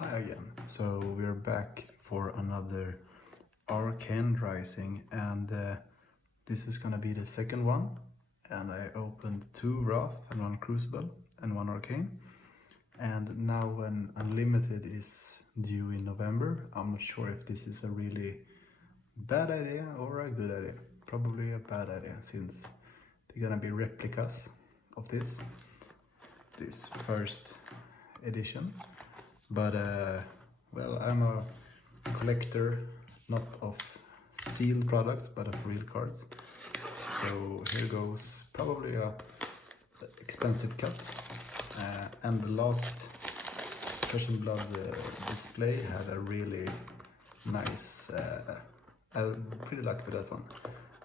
Hi again. So we're back for another Arcane Rising, and this is gonna be the second one. And I opened 2 Wrath and 1 Crucible and 1 Arcane. And now when Unlimited is due in November, I'm not sure if this is a really bad idea or a good idea. Probably a bad idea, since they're gonna be replicas of this first edition. But well, I'm a collector, not of sealed products, but of real cards. So here goes probably a expensive cut. And the last Fresh and Blood display had a really nice, I'm pretty lucky with that one.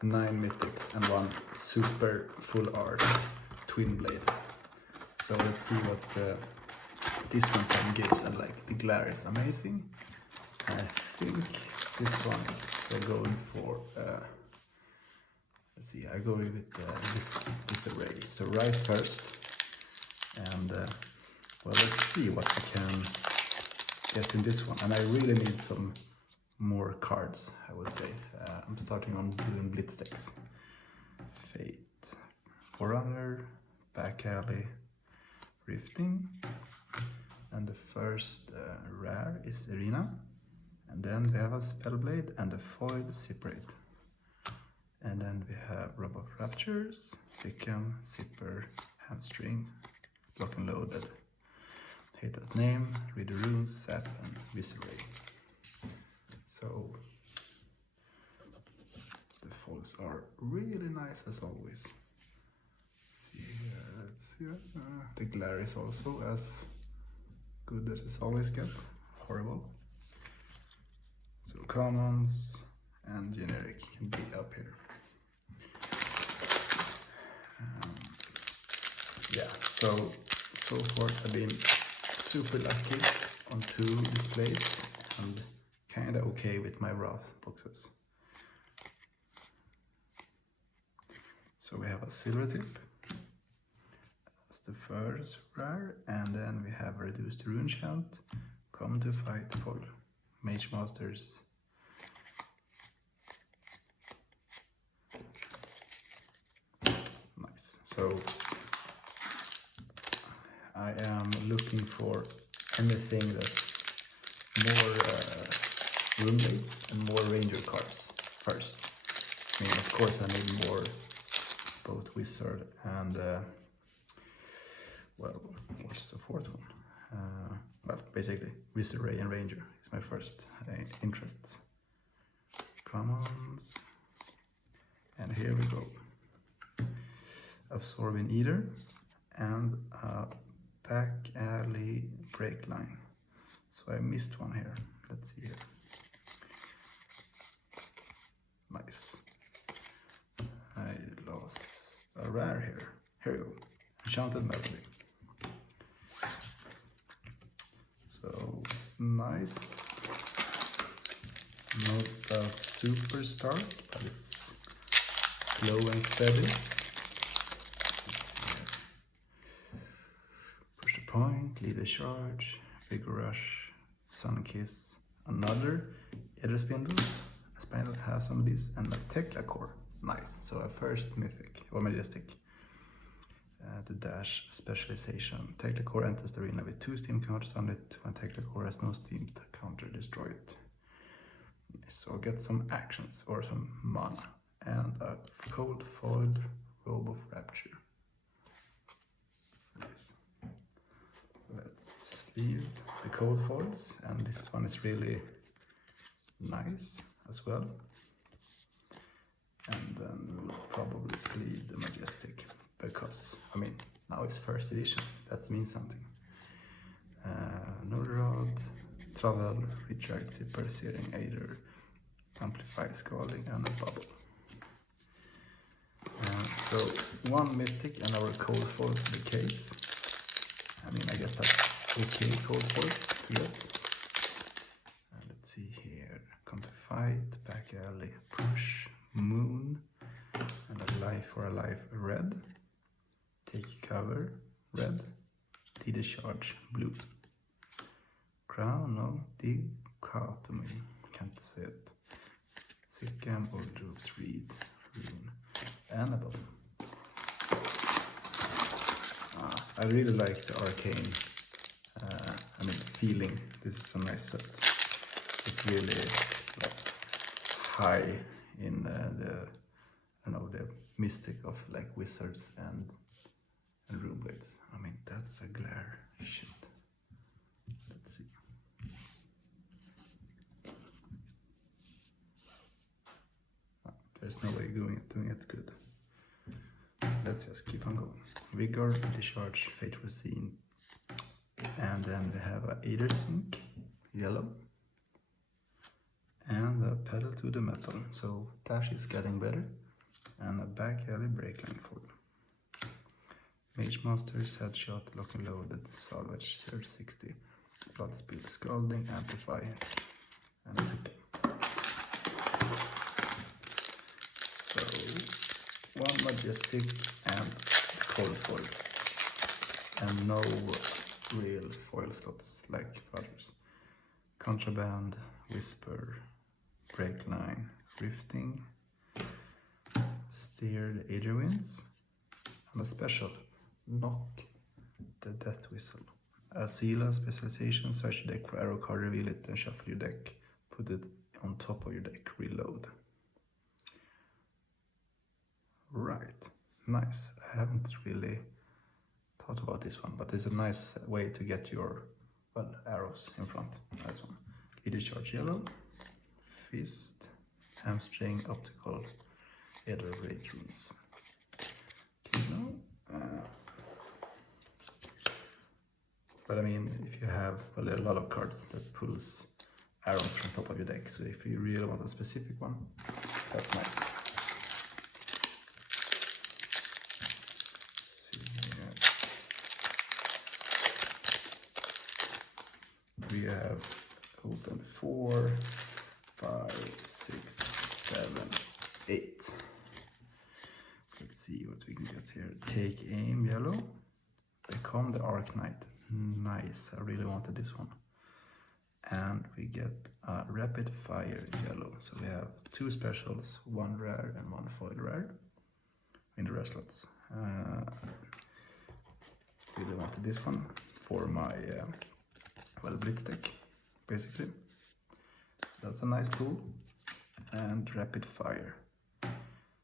9 mythics and 1 super full art twin blade. So let's see what this one time gives, and like the glare is amazing. I think this one is going for let's see, I go with this array. So right first, and well, let's see what we can get in this one. And I really need some more cards, I would say. I'm starting on doing blitz decks. Fate, Forerunner, Back Alley, Rifting. And the first rare is Arena, and then we have a Spellblade and a foil Separate. And then we have Rob of Raptures, Sikkim, Zipper, Hamstring, Lock and Loaded, Hate That Name, Read the Runes, Sap, and Visceray. So the foils are really nice as always. Let's see, the glare is also as good as it's always get. Horrible. So commons and generic can be up here. Yeah, so far I've been super lucky on 2 displays and kinda okay with my Wrath boxes. So we have a silver tip. That's the first rare, and then we have reduced rune chant, come to fight foil, mage masters. Nice. So I am looking for anything that's more rune blades and more ranger cards first. I mean, of course I need more both wizard and well, what's the fourth one? Well, basically, Visceray and Ranger is my first interests. Commons. And here we go. Absorbing Eater and Back Alley Break Line. So I missed one here. Let's see here. Nice. I lost a rare here. Here we go. Enchanted Melody. So nice. Not a super start, but it's slow and steady. Let's see here. Push the point, lead a charge, Vigor Rush, Sun Kiss, another Ether Spindle. Spindle have some of these, and a Tekla Core. Nice. So a first mythic or majestic. The dash specialization. Tekla Core enters the arena with 2 steam counters on it. When Tekla Core has no steam counter, destroy it. So I'll get some actions or some mana. And a cold foiled Robe of Rapture. Nice. Let's sleeve the cold foils, and this one is really nice as well. And then we'll probably sleeve the majestic, because I mean, now it's first edition, that means something. Nordrod, Travel, Retract, Zipper, Searing, Aider, Amplify, Scalding, and a Bubble. So 1 mythic and our cold foil for the case. I mean, I guess that's okay cold foil to get. Let's see here. Come to fight, Back Alley, Push, Moon, and a Life for a Life red. Take cover, red. Lead a charge, blue. Crown, no. Dichotomy, can't say it. Sikkim, Ordroops, Reed, Rune, Annabelle. I really like the Arcane, feeling. This is a nice set. It's really like high in the mystic of like wizards and rune blades. I mean, that's a glare. Shit. Let's see. There's no way doing it good. Let's just keep on going. Vigor, Discharge, Fateful Scene. And then we have a Adersink, yellow. And a Pedal to the Metal. So Dash is getting better. And a Back Alley Breakline for Mage Monsters, Headshot, Lock and Loaded, Salvage, 060. Blood Spill, Scalding, Amplify. And a token. So, one Majestic and cold foil. And no real foil slots like others. Contraband, Whisper, Breakline, Rifting, Steered Adriwinds, and a special, Knock the Death Whistle. A Sela specialization, search your deck for arrow card, reveal it, then shuffle your deck, put it on top of your deck, reload. Right, nice. I haven't really thought about this one, but it's a nice way to get your, arrows in front. Nice one. Leader Charge yellow, Fist, Hamstring, Optical, Eder Rage Runes. Kino. But I mean, if you have a lot of cards that pulls arrows from top of your deck, so if you really want a specific one, that's nice. We have open 4, 5, 6, 7, 8. Let's see what we can get here. Take Aim, yellow. Become the Arc Knight. Nice, I really wanted this one. And we get a Rapid Fire, yellow. So we have 2 specials, 1 rare and 1 foil rare in the rare slots. Really wanted this one for my blitz deck, basically. So that's a nice pool. And Rapid Fire.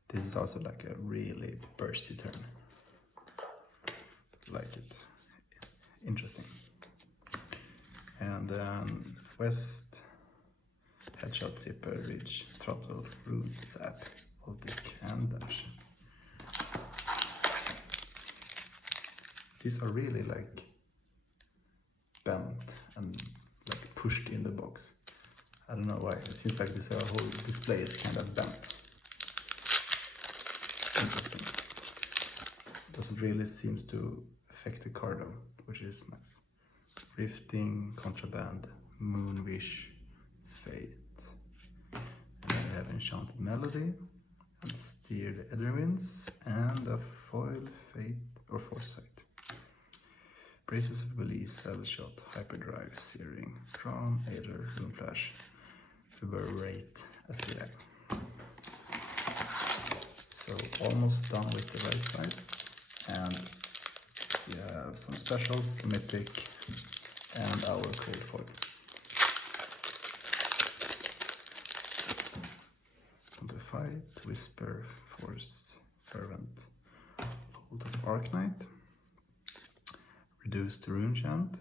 This is also like a really bursty turn. Like it. Interesting. And then West, Headshot, Zipper, Ridge, Throttle, Root, Sap, Voltic, and Dash. These are really like bent and like pushed in the box. I don't know why. It seems like this whole display is kind of bent. Interesting. Doesn't really seem to affect the card though, which is nice. Rifting, Contraband, Moonwish, Fate. And then we have Enchanted Melody, and Steered Edderwinds, and a Foil Fate or Foresight. Braces of Belief, Cell Shot, Hyperdrive, Searing, Tron, Aether, Rune Flash, Rate, Asira. So almost done with the right side. And we have some specials, Mythic, and our cold foil. Fight, Whisper, Force, Fervent, Hold of Arc Knight, Reduce the Rune Chant,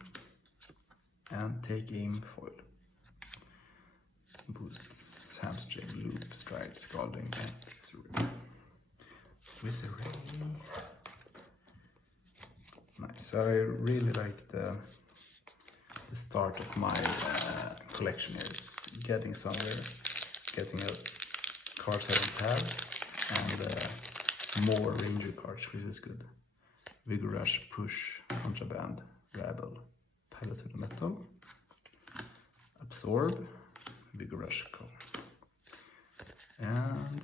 and Take Aim Foil. Boosts, Hamstring, Loop, Stride, Scalding, and Wizardry. Nice. So I really like the start of my collection here. It's getting somewhere, getting a cards I don't have, and more Ranger cards, which is good. Vigor Rush, Push, Contraband, Rabble, Pedal to the Metal, Absorb, Vigor Rush, Go. And